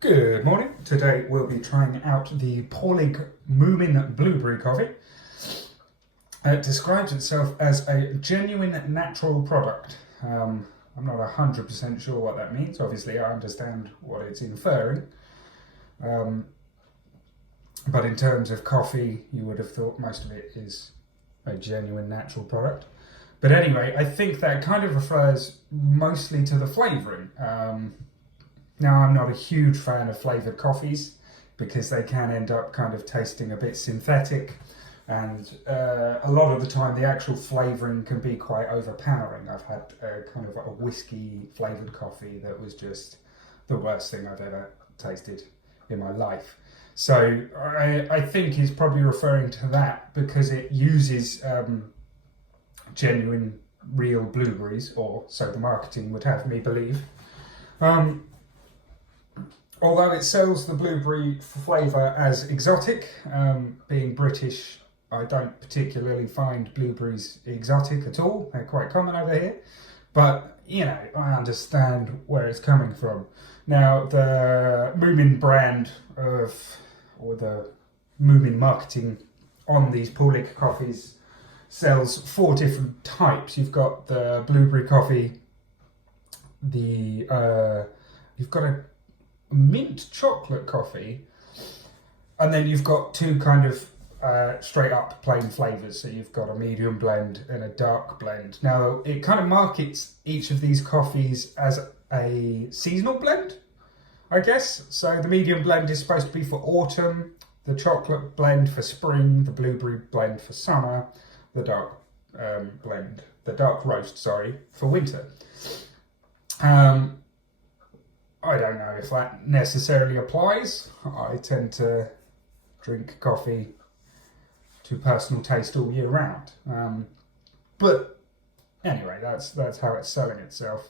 Good morning. Today we'll be trying out the Paulig Moomin blueberry coffee. It describes itself as a genuine natural product. I'm not 100% sure what that means. Obviously I understand what it's inferring. But in terms of coffee, you would have thought most of it is a genuine natural product. But anyway, I think that kind of refers mostly to the flavouring. Now, I'm not a huge fan of flavoured coffees because they can end up kind of tasting a bit synthetic, and a lot of the time the actual flavouring can be quite overpowering. I've had kind of a whiskey flavoured coffee that was just the worst thing I've ever tasted in my life. So I think he's probably referring to that because it uses genuine, real blueberries, or so the marketing would have me believe. Although it sells the blueberry flavour as exotic, being British, I don't particularly find blueberries exotic at all. They're quite common over here. But, you know, I understand where it's coming from. Now, the Moomin brand or the Moomin marketing on these Paulig coffees sells 4 different types. You've got the blueberry coffee, you've got a mint chocolate coffee, and then you've got 2 kind of straight up plain flavours. So you've got a medium blend and a dark blend. Now it kind of markets each of these coffees as a seasonal blend, I guess. So the medium blend is supposed to be for autumn, the chocolate blend for spring, the blueberry blend for summer, the dark roast, for winter. I don't know if that necessarily applies. I tend to drink coffee to personal taste all year round. But anyway, that's how it's selling itself.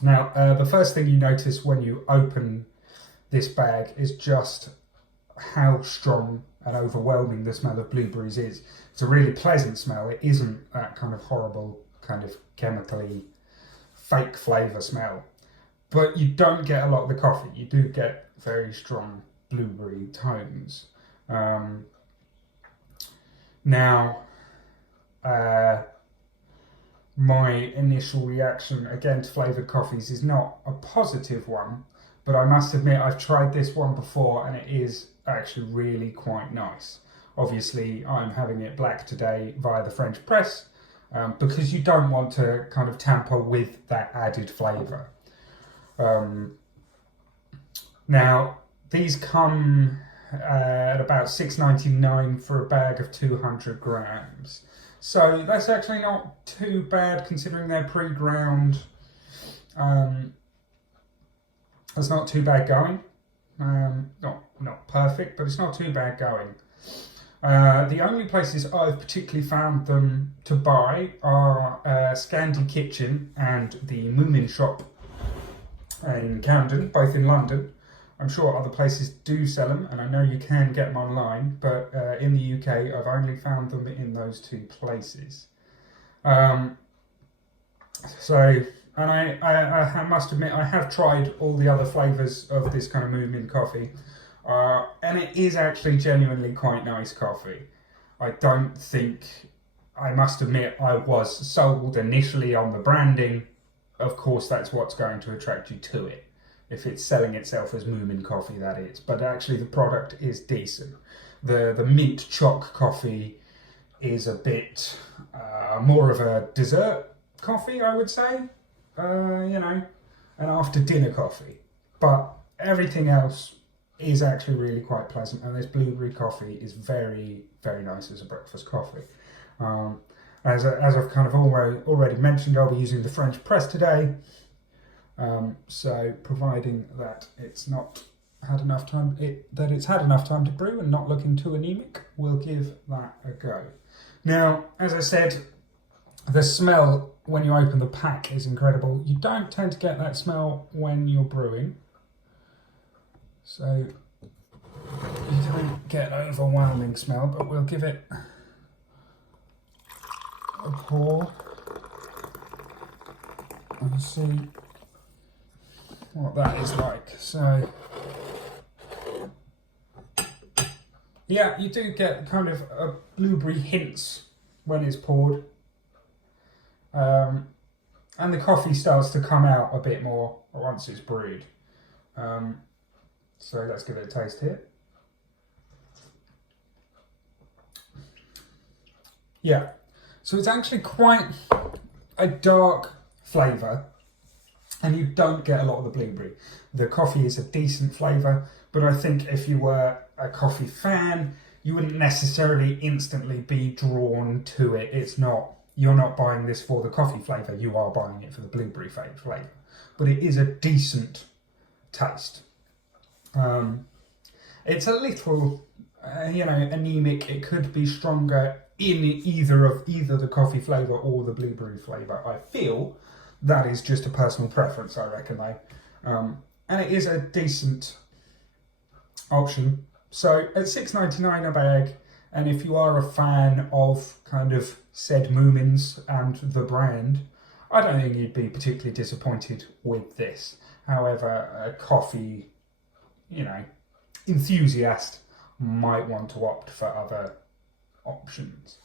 Now, the first thing you notice when you open this bag is just how strong and overwhelming the smell of blueberries is. It's a really pleasant smell. It isn't that kind of horrible, kind of chemically fake flavour smell. But you don't get a lot of the coffee. You do get very strong blueberry tones. Now, my initial reaction again to flavoured coffees is not a positive one, but I must admit I've tried this one before and it is actually really quite nice. Obviously, I'm having it black today via the French press because you don't want to kind of tamper with that added flavour. Now, these come at about $6.99 for a bag of 200 grams. So that's actually not too bad considering they're pre-ground. It's not too bad going. Not perfect, but it's not too bad going. The only places I've particularly found them to buy are Scandi Kitchen and the Moomin shop in Camden, both in London. I'm sure other places do sell them, and I know you can get them online, but in the UK I've only found them in those 2 places. I must admit I have tried all the other flavours of this kind of Moomin coffee, and it is actually genuinely quite nice coffee. I must admit I was sold initially on the branding. Of course, that's what's going to attract you to it. If it's selling itself as Moomin coffee, that is. But actually, the product is decent. The mint choc coffee is a bit more of a dessert coffee, I would say. An after dinner coffee. But everything else is actually really quite pleasant. And this blueberry coffee is very, very nice as a breakfast coffee. As I've kind of already mentioned, I'll be using the French press today. So providing that it's had enough time to brew and not looking too anemic, we'll give that a go. Now, as I said, the smell when you open the pack is incredible. You don't tend to get that smell when you're brewing. So you don't get an overwhelming smell, but we'll give it a pour and see what that is like. So Yeah, you do get kind of blueberry hints when it's poured. And the coffee starts to come out a bit more once it's brewed. So let's give it a taste here. Yeah, so it's actually quite a dark flavour, and you don't get a lot of the blueberry. The coffee is a decent flavour, but I think if you were a coffee fan, you wouldn't necessarily instantly be drawn to it. It's not, you're not buying this for the coffee flavour, you are buying it for the blueberry flavour. But it is a decent taste. It's a little, anemic. It could be stronger in either the coffee flavour or the blueberry flavour. I feel that is just a personal preference, I reckon, though. And it is a decent option. So at $6.99 a bag, and if you are a fan of kind of said Moomins and the brand, I don't think you'd be particularly disappointed with this. However, a coffee, enthusiast might want to opt for other options.